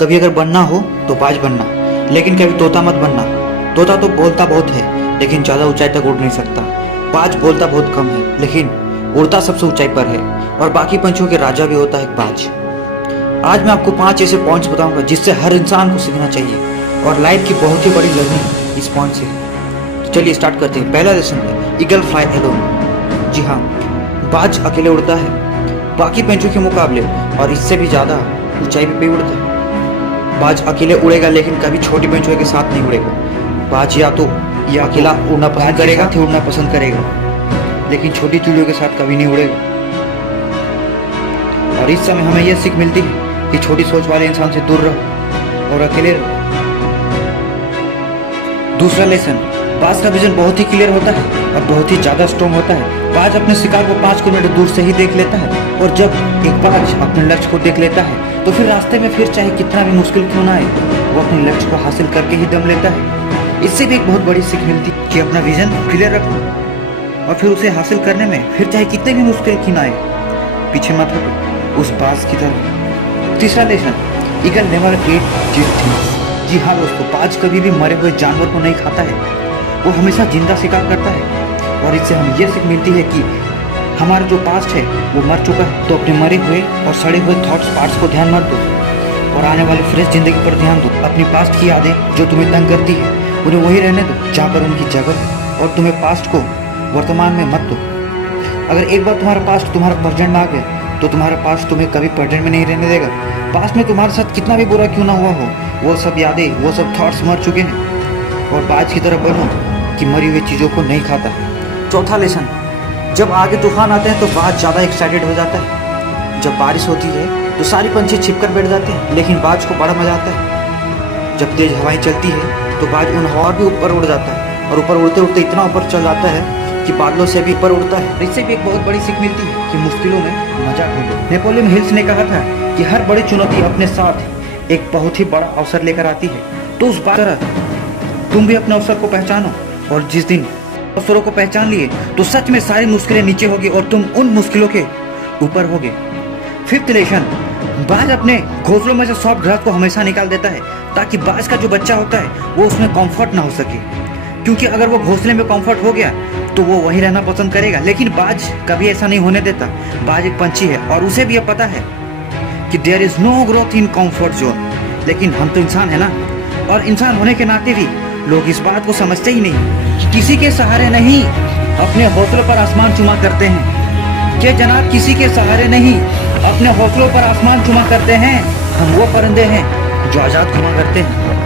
कभी अगर बनना हो तो बाज बनना, लेकिन कभी तोता मत बनना। तोता तो बोलता बहुत है लेकिन ज़्यादा ऊंचाई तक उड़ नहीं सकता। बाज बोलता बहुत कम है लेकिन उड़ता सबसे ऊंचाई पर है, और बाकी पंछियों के राजा भी होता है बाज। आज मैं आपको 5 ऐसे पॉइंट्स बताऊंगा जिससे हर इंसान को सीखना चाहिए, और लाइफ की बहुत ही बड़ी लर्निंग इस पॉइंट से। तो चलिए स्टार्ट करते हैं। पहला लेसन है ईगल फ्लाई अलोन। जी हाँ, बाज अकेले उड़ता है बाकी पंछियों के मुकाबले, और इससे भी ज़्यादा ऊंचाई पे भी उड़ता है। बाज अकेले उड़ेगा लेकिन कभी छोटी पंछियों के साथ नहीं उड़ेगा। बाज या तो ये अकेला उड़ना पसंद करेगा, उड़ना पसंद करेगा, लेकिन छोटी चिड़ियों के साथ कभी नहीं उड़ेगा। और इस समय हमें यह सीख मिलती है कि छोटी सोच वाले इंसान से दूर रहो और अकेले रहो। दूसरा लेसन, बाज का विजन बहुत ही क्लियर होता है और बहुत ही ज़्यादा स्ट्रॉन्ग होता है। बाज अपने शिकार को 5 किलोमीटर दूर से ही देख लेता है, और जब एक बाज अपने लक्ष्य को देख लेता है तो फिर रास्ते में फिर चाहे कितना भी मुश्किल क्यों ना आए, वो अपने लक्ष्य को हासिल करके ही दम लेता है। इससे भी एक बहुत बड़ी सीख मिलती है कि अपना विजन क्लियर रखो और फिर उसे हासिल करने में फिर चाहे कितने भी मुश्किल क्यों ना आए, पीछे मत हटो उस बाज की तरह। तीसरा lesson, eagle never eat dead things. जी हाँ दोस्तों, बाज कभी भी मरे हुए जानवर को नहीं खाता है, वो हमेशा जिंदा शिकार करता है। और इससे हमें यह सीख मिलती है कि हमारा जो पास्ट है वो मर चुका है, तो अपने मरे हुए और सड़े हुए थॉट्स पार्ट्स को ध्यान मत दो और आने वाली फ्रेश जिंदगी पर ध्यान दो। अपनी पास्ट की यादें जो तुम्हें तंग करती है उन्हें वही रहने दो जहाँ पर उनकी जगह है, और तुम्हें पास्ट को वर्तमान में मत दो। अगर एक बार तुम्हारा पास्ट तुम्हारा प्रेजेंट में आ गया तो तुम्हारा पास्ट तुम्हें कभी प्रेजेंट में नहीं रहने देगा। पास्ट में तुम्हारे साथ कितना भी बुरा क्यों ना हुआ हो, वो सब यादें, वो सब थॉट्स मर चुके हैं। और बाज की तरह बनो कि मरी हुई चीज़ों को नहीं खाता। चौथा लेसन, जब आगे तूफान आते हैं तो बाज ज़्यादा एक्साइटेड हो जाता है। जब बारिश होती है तो सारे पंछी छिपकर बैठ जाते हैं, लेकिन बाज को बड़ा मजा आता है। जब तेज हवाएं चलती है तो बाज उन हवा भी ऊपर उड़ जाता है, और ऊपर उड़ते उड़ते इतना ऊपर चल जाता है कि बादलों से भी ऊपर उड़ता है। इससे भी एक बहुत बड़ी सीख मिलती है कि मुश्किलों में मजा ढूंढो। नेपोलियन हिल्स ने कहा था कि हर बड़ी चुनौती अपने साथ एक बहुत ही बड़ा अवसर लेकर आती है। तो उस बात तरह तुम भी अपने अवसर को पहचानो, और जिस दिन अवसरों को पहचान लिए तो सच में सारी मुश्किलें नीचे होगी और तुम उन मुश्किलों के ऊपर होगे। फिफ्थ लेसन, बाज अपने घोंसलों में से सॉफ्ट ग्रास को हमेशा निकाल देता है ताकि बाज का जो बच्चा होता है वो उसमें कंफर्ट ना हो सके, क्योंकि अगर वो घोंसले में कंफर्ट हो गया तो वो वहीं रहना पसंद करेगा। लेकिन बाज कभी ऐसा नहीं होने देता। बाज एक पंछी है और उसे भी यह पता है कि there is no growth in comfort zone. लेकिन हम तो इंसान है ना, और इंसान होने के नाते भी लोग इस बात को समझते ही नहीं कि किसी के सहारे नहीं अपने हौसलों पर आसमान चुमा करते हैं। कि जनाब, किसी के सहारे नहीं अपने हौसलों पर आसमान चुमा करते हैं। हम वो परिंदे हैं जो आज़ाद घुमा करते हैं।